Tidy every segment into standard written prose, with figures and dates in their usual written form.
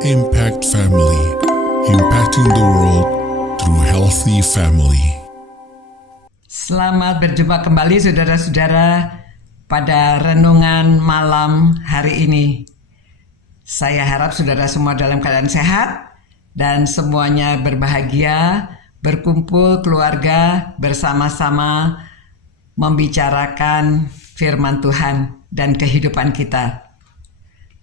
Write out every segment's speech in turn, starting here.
Impact Family, impacting the world through healthy family. Selamat berjumpa kembali saudara-saudara pada renungan malam hari ini. Saya harap saudara semua dalam keadaan sehat dan semuanya berbahagia, berkumpul keluarga bersama-sama membicarakan firman Tuhan dan kehidupan kita.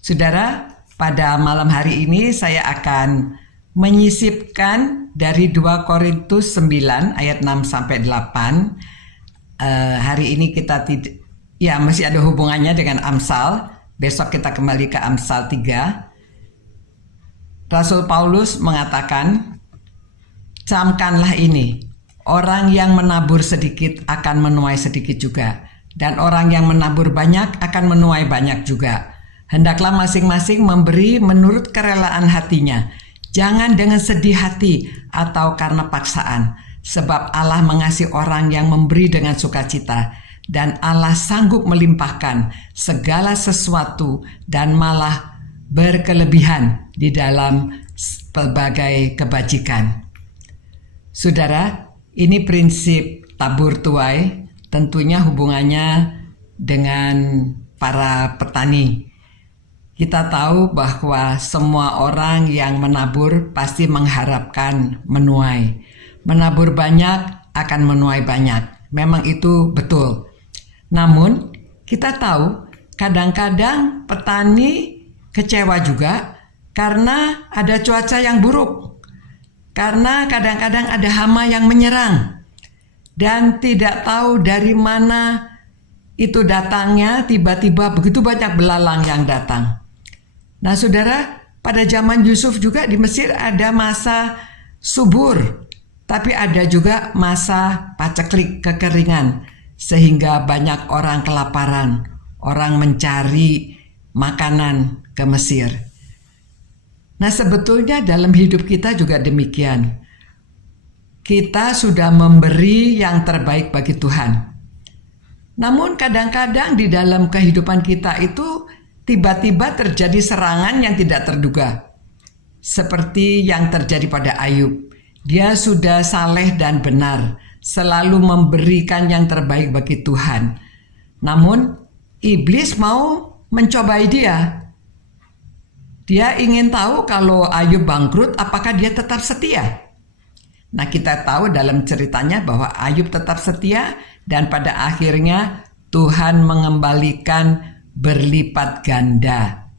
Saudara, pada malam hari ini saya akan menyisipkan dari 2 Korintus 9 ayat 6 sampai 8. Hari ini kita masih ada hubungannya dengan Amsal. Besok kita kembali ke Amsal 3. Rasul Paulus mengatakan, "Camkanlah ini, orang yang menabur sedikit akan menuai sedikit juga, dan orang yang menabur banyak akan menuai banyak juga. Hendaklah masing-masing memberi menurut kerelaan hatinya, jangan dengan sedih hati atau karena paksaan, sebab Allah mengasihi orang yang memberi dengan sukacita, dan Allah sanggup melimpahkan segala sesuatu dan malah berkelebihan di dalam pelbagai kebajikan." Saudara, ini prinsip tabur tuai, tentunya hubungannya dengan para petani. Kita tahu bahwa semua orang yang menabur pasti mengharapkan menuai. Menabur banyak akan menuai banyak. Memang itu betul. Namun, kita tahu kadang-kadang petani kecewa juga karena ada cuaca yang buruk. Karena kadang-kadang ada hama yang menyerang. Dan tidak tahu dari mana itu datangnya, tiba-tiba begitu banyak belalang yang datang. Nah saudara, pada zaman Yusuf juga di Mesir ada masa subur, tapi ada juga masa paceklik, kekeringan, sehingga banyak orang kelaparan, orang mencari makanan ke Mesir. Nah sebetulnya dalam hidup kita juga demikian. Kita sudah memberi yang terbaik bagi Tuhan. Namun kadang-kadang di dalam kehidupan kita itu tiba-tiba terjadi serangan yang tidak terduga. Seperti yang terjadi pada Ayub. Dia sudah saleh dan benar, selalu memberikan yang terbaik bagi Tuhan. Namun iblis mau mencobai dia. Dia ingin tahu kalau Ayub bangkrut, apakah dia tetap setia? Nah kita tahu dalam ceritanya bahwa Ayub tetap setia dan pada akhirnya Tuhan mengembalikan berlipat ganda.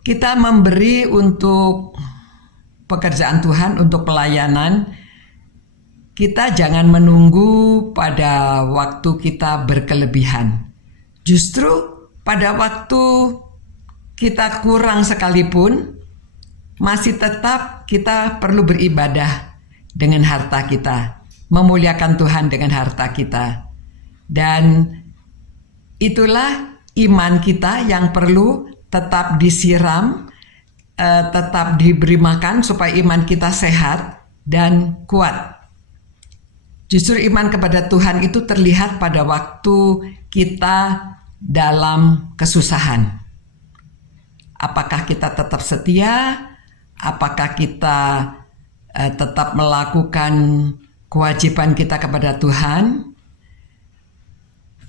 Kita memberi untuk pekerjaan Tuhan, untuk pelayanan. Kita jangan menunggu pada waktu kita berkelebihan. Justru pada waktu kita kurang sekalipun, masih tetap kita perlu beribadah dengan harta kita, memuliakan Tuhan dengan harta kita. Dan itulah iman kita yang perlu tetap disiram, tetap diberi makan supaya iman kita sehat dan kuat. Justru iman kepada Tuhan itu terlihat pada waktu kita dalam kesusahan. Apakah kita tetap setia? Apakah kita tetap melakukan kewajiban kita kepada Tuhan?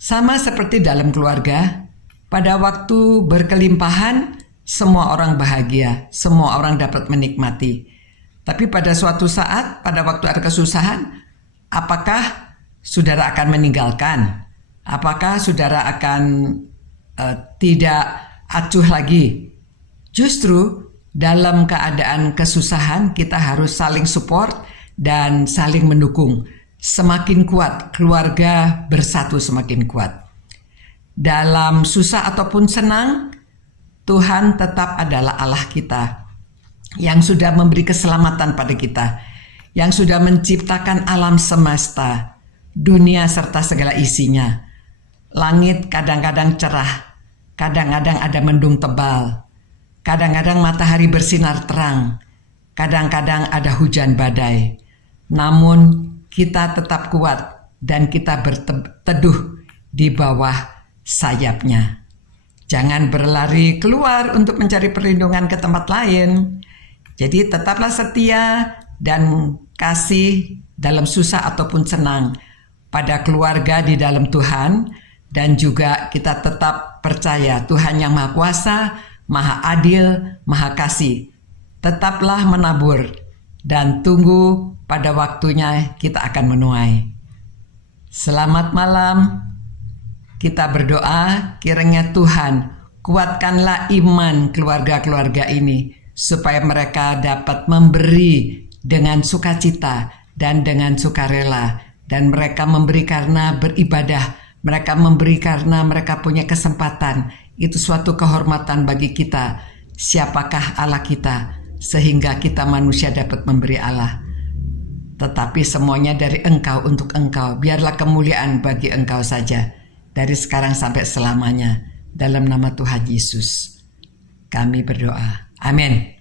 Sama seperti dalam keluarga, pada waktu berkelimpahan, semua orang bahagia, semua orang dapat menikmati. Tapi pada suatu saat, pada waktu ada kesusahan, apakah saudara akan meninggalkan? Apakah saudara akan tidak acuh lagi? Justru dalam keadaan kesusahan, kita harus saling support dan saling mendukung. Semakin kuat, keluarga bersatu semakin kuat. Dalam susah ataupun senang, Tuhan tetap adalah Allah kita yang sudah memberi keselamatan pada kita, yang sudah menciptakan alam semesta, dunia serta segala isinya. Langit kadang-kadang cerah, kadang-kadang ada mendung tebal, kadang-kadang matahari bersinar terang, kadang-kadang ada hujan badai. Namun kita tetap kuat dan kita berteduh di bawah sayapnya. Jangan berlari keluar untuk mencari perlindungan ke tempat lain. Jadi tetaplah setia dan kasih dalam susah ataupun senang pada keluarga di dalam Tuhan. Dan juga kita tetap percaya Tuhan yang Maha Kuasa, Maha Adil, Maha Kasih. Tetaplah menabur dan tunggu pada waktunya kita akan menuai. Selamat malam. Kita berdoa kiranya Tuhan kuatkanlah iman keluarga-keluarga ini supaya mereka dapat memberi dengan sukacita dan dengan sukarela, dan mereka memberi karena beribadah, mereka memberi karena mereka punya kesempatan. Itu suatu kehormatan bagi kita. Siapakah Allah kita sehingga kita manusia dapat memberi Allah? Tetapi semuanya dari Engkau untuk Engkau. Biarlah kemuliaan bagi Engkau saja dari sekarang sampai selamanya. Dalam nama Tuhan Yesus kami berdoa. Amin.